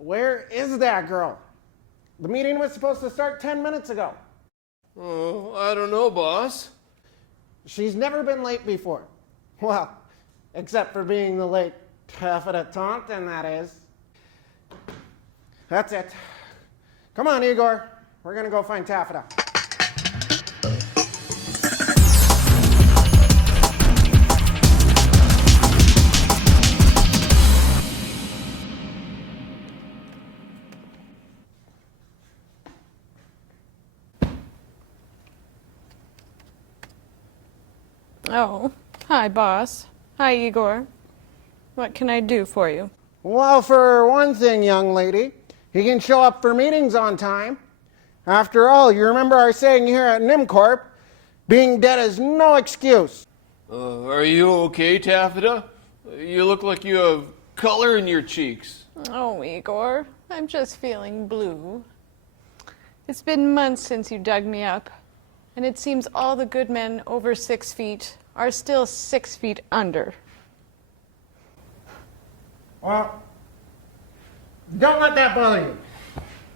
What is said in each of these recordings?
Where is that girl? The meeting was supposed to start 10 minutes ago. Oh, I don't know, boss. She's never been late before. Well, except for being the late Taffeta Taunton, that is. That's it. Come on, Ygor. We're gonna go find Taffeta. Oh, hi, boss. Hi, Ygor. What can I do for you? Well, for one thing, young lady, he can show up for meetings on time. After all, you remember our saying here at Nimcorp, being dead is no excuse. Are you okay, Taffeta? You look like you have color in your cheeks. Oh, Ygor, I'm just feeling blue. It's been months since you dug me up, and it seems all the good men over 6 feet are still 6 feet under. Well, don't let that bother you.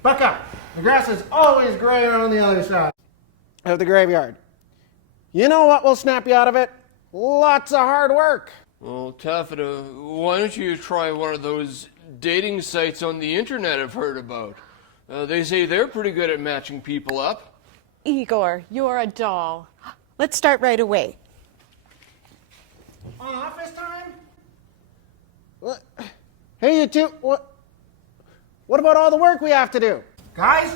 Buck up. The grass is always greener on the other side of the graveyard. You know what will snap you out of it? Lots of hard work. Well, Taffeta, why don't you try one of those dating sites on the internet I've heard about? They say they're pretty good at matching people up. Ygor, you're a doll. Let's start right away. On office time? What? Hey, you two. What about all the work we have to do? Guys?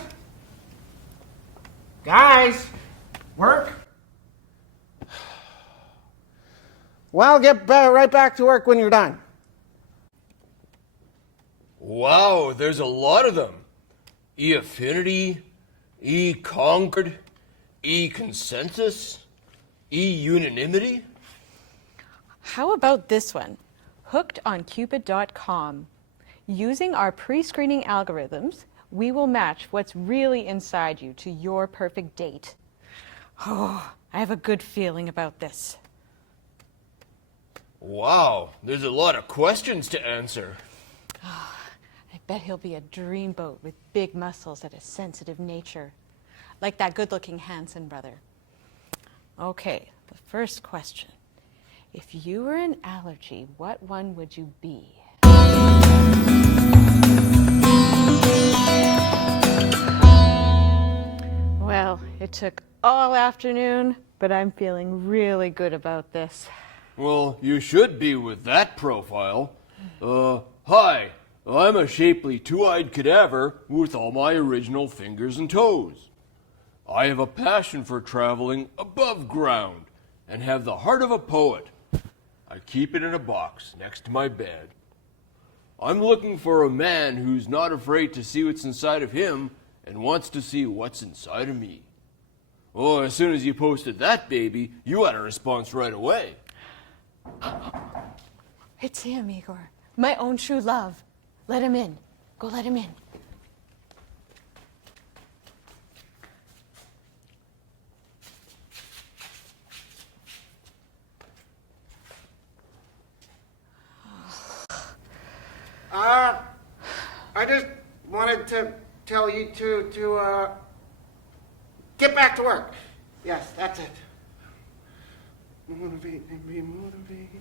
Guys? Work? Well, get right back to work when you're done. Wow, there's a lot of them. E-affinity, E-concord, E-consensus, E-unanimity. How about this one? HookedOnCupid.com. Using our pre-screening algorithms, we will match what's really inside you to your perfect date. Oh, I have a good feeling about this. Wow, there's a lot of questions to answer. Oh, I bet he'll be a dreamboat with big muscles and a sensitive nature. Like that good-looking Hanson brother. Okay, the first question. If you were an allergy, what one would you be? Well, it took all afternoon, but I'm feeling really good about this. Well, you should be with that profile. Hi, I'm a shapely two-eyed cadaver with all my original fingers and toes. I have a passion for traveling above ground and have the heart of a poet. I keep it in a box next to my bed. I'm looking for a man who's not afraid to see what's inside of him and wants to see what's inside of me. Oh, as soon as you posted that, baby, you had a response right away. It's him, Ygor. My own true love. Let him in. Go let him in. I just wanted to tell you to get back to work. Yes, that's it. Motivate and be motivated.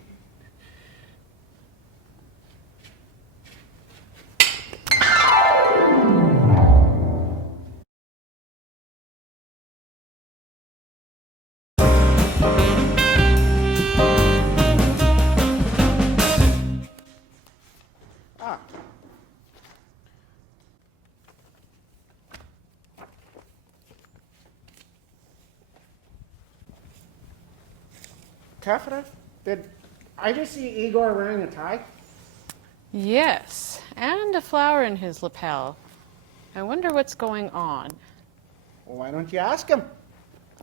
Taffeta? Did I just see Ygor wearing a tie? Yes, and a flower in his lapel. I wonder what's going on. Well, why don't you ask him?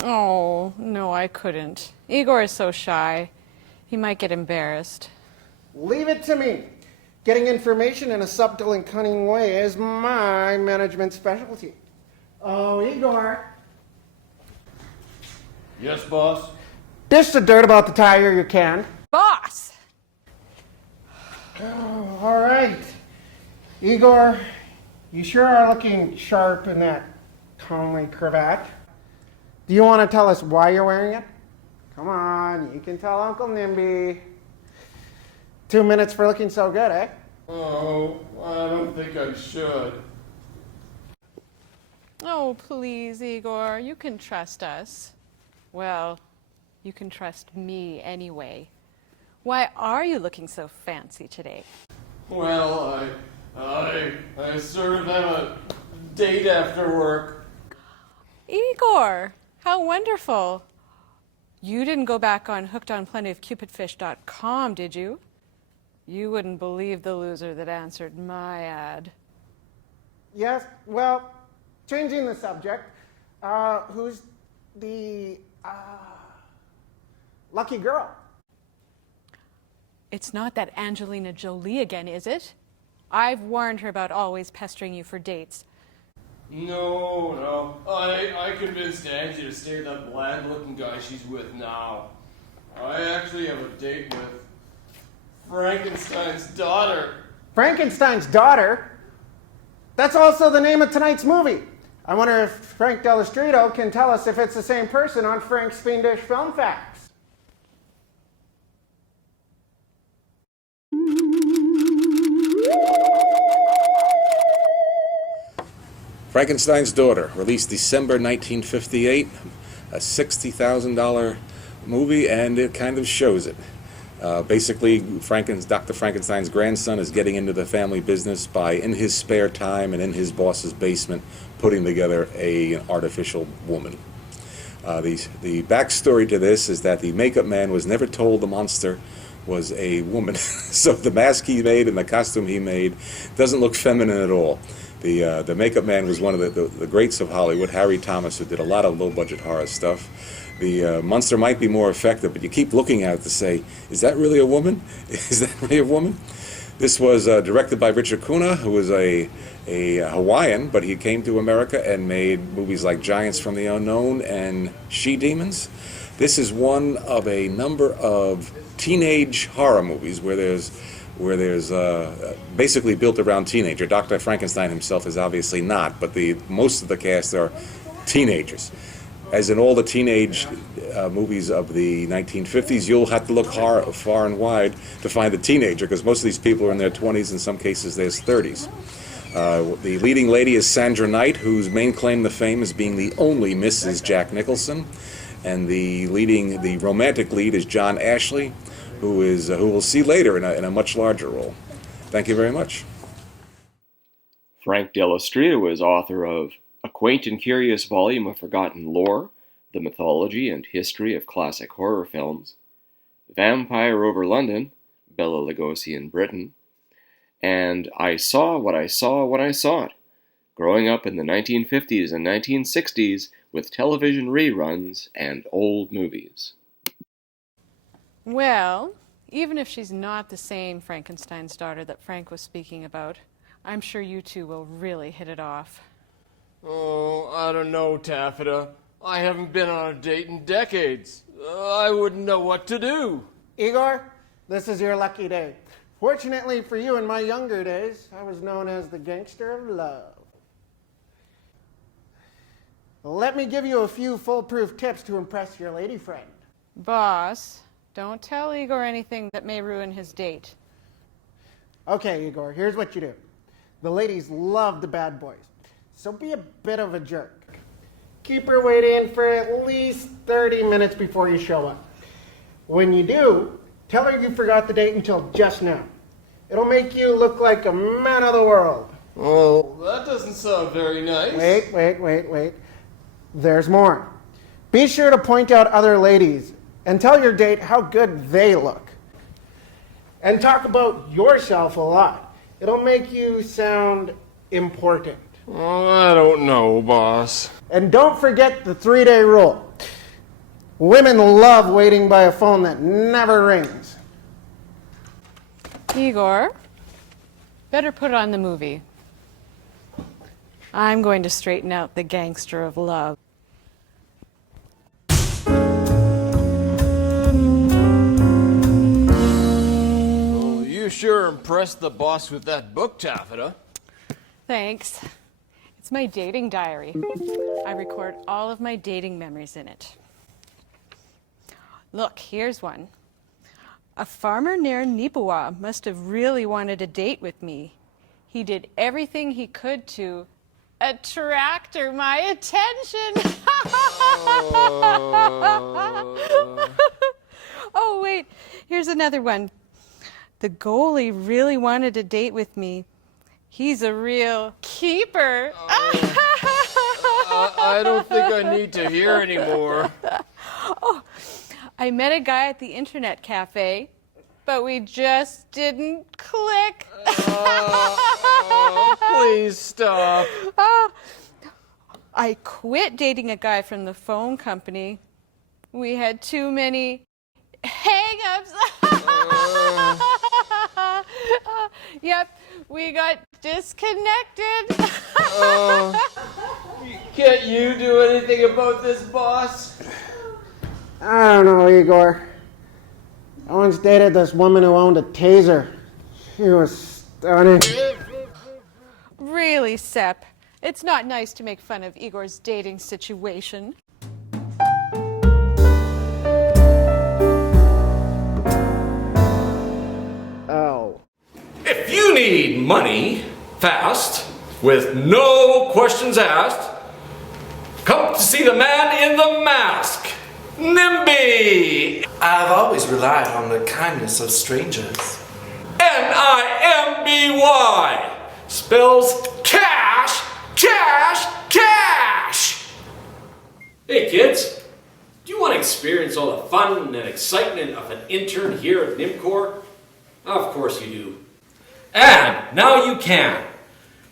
Oh, no, I couldn't. Ygor is so shy. He might get embarrassed. Leave it to me. Getting information in a subtle and cunning way is my management specialty. Oh, Ygor. Yes, boss? Dish the dirt about the tire you can. Boss! Oh, all right. Ygor, You sure are looking sharp in that Conley cravat. Do you want to tell us why you're wearing it? Come on, you can tell Uncle Nimby. 2 minutes for looking so good, eh? Oh, I don't think I should. Oh, please, Ygor, you can trust us. Well, you can trust me anyway. Why are you looking so fancy today? Well, I sort of have a date after work. Ygor, how wonderful. You didn't go back on hookedonplentyofcupidfish.com, did you? You wouldn't believe the loser that answered my ad. Yes, well, changing the subject, who's the lucky girl? It's not that Angelina Jolie again, is it? I've warned her about always pestering you for dates. No. I convinced Angie to stay with that bland-looking guy she's with now. I actually have a date with Frankenstiens Daughter. Frankenstiens Daughter? That's also the name of tonight's movie. I wonder if Frank Dell'Istrito can tell us if it's the same person on Frank's Fiendish Film Facts. Frankenstein's Daughter, released December 1958, a $60,000 movie, and it kind of shows it. Basically, Dr. Frankenstein's grandson is getting into the family business by, in his spare time and in his boss's basement, putting together an artificial woman. The backstory to this is that the makeup man was never told the monster was a woman, so the mask he made and the costume he made doesn't look feminine at all. The makeup man was one of the greats of Hollywood, Harry Thomas, who did a lot of low-budget horror stuff. The monster might be more effective, but you keep looking at it to say, is that really a woman? Is that really a woman? This was directed by Richard Kuna, who was a Hawaiian, but he came to America and made movies like Giants from the Unknown and She-Demons. This is one of a number of teenage horror movies where there's basically built around teenager. Dr. Frankenstein himself is obviously not, but most of the cast are teenagers. As in all the teenage movies of the 1950s, you'll have to look far and wide to find a teenager, because most of these people are in their 20s, in some cases their 30s. The leading lady is Sandra Knight, whose main claim to fame is being the only Mrs. Jack Nicholson, and the romantic lead is John Ashley, who we'll see later in a much larger role. Thank you very much. Frank Dell'Istrito is author of A Quaint and Curious Volume of Forgotten Lore, The Mythology and History of Classic Horror Films, Vampire Over London, Bela Lugosi in Britain, and I Saw What I Saw When I Saw It, growing up in the 1950s and 1960s with television reruns and old movies. Well, even if she's not the same Frankenstein's daughter that Frank was speaking about, I'm sure you two will really hit it off. Oh, I don't know, Taffeta. I haven't been on a date in decades. I wouldn't know what to do. Ygor, this is your lucky day. Fortunately for you, in my younger days, I was known as the gangster of love. Let me give you a few foolproof tips to impress your lady friend. Boss, don't tell Ygor anything that may ruin his date. Okay, Ygor, here's what you do. The ladies love the bad boys, so be a bit of a jerk. Keep her waiting for at least 30 minutes before you show up. When you do, tell her you forgot the date until just now. It'll make you look like a man of the world. Oh, that doesn't sound very nice. Wait. There's more. Be sure to point out other ladies and tell your date how good they look. And talk about yourself a lot. It'll make you sound important. Oh, I don't know, boss. And don't forget the 3-day rule. Women love waiting by a phone that never rings. Ygor, better put on the movie. I'm going to straighten out the gangster of love. You sure impressed the boss with that book, Taffeta. Thanks. It's my dating diary. I record all of my dating memories in it. Look, here's one. A farmer near Nimby must have really wanted a date with me. He did everything he could to attract my attention. Oh, wait, here's another one. The goalie really wanted a date with me. He's a real keeper. I don't think I need to hear anymore. Oh, I met a guy at the internet cafe, but we just didn't click. Please stop. I quit dating a guy from the phone company. We had too many hang-ups. Yep, we got disconnected. Can't you do anything about this, boss? I don't know, Ygor. I once dated this woman who owned a taser. She was stunning. Really, Sepp, it's not nice to make fun of Igor's dating situation. Oh. If you need money fast, with no questions asked, come to see the man in the mask, Nimby! I've always relied on the kindness of strangers. Nimby spells cash, cash, cash! Hey kids, do you want to experience all the fun and excitement of an intern here at Nimcor? Of course you do. And now you can,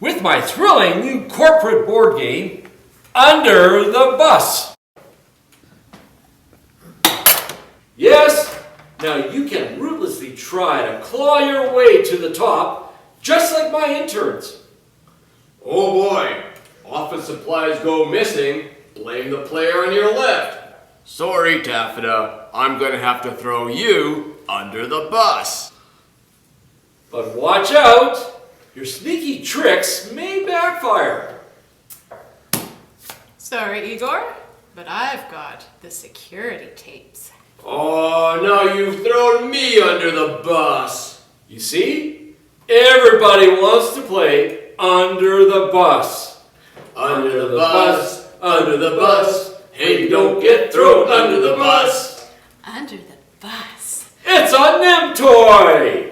with my thrilling new corporate board game, Under the Bus. Yes, now you can ruthlessly try to claw your way to the top, just like my interns. Oh boy, office supplies go missing. Blame the player on your left. Sorry, Taffeta, I'm gonna have to throw you under the bus. But watch out, your sneaky tricks may backfire. Sorry, Ygor, but I've got the security tapes. Oh, now you've thrown me under the bus. You see, everybody wants to play Under the Bus. Under the bus, under the bus. Hey, don't get thrown under the bus. Under the bus. It's a Nim toy!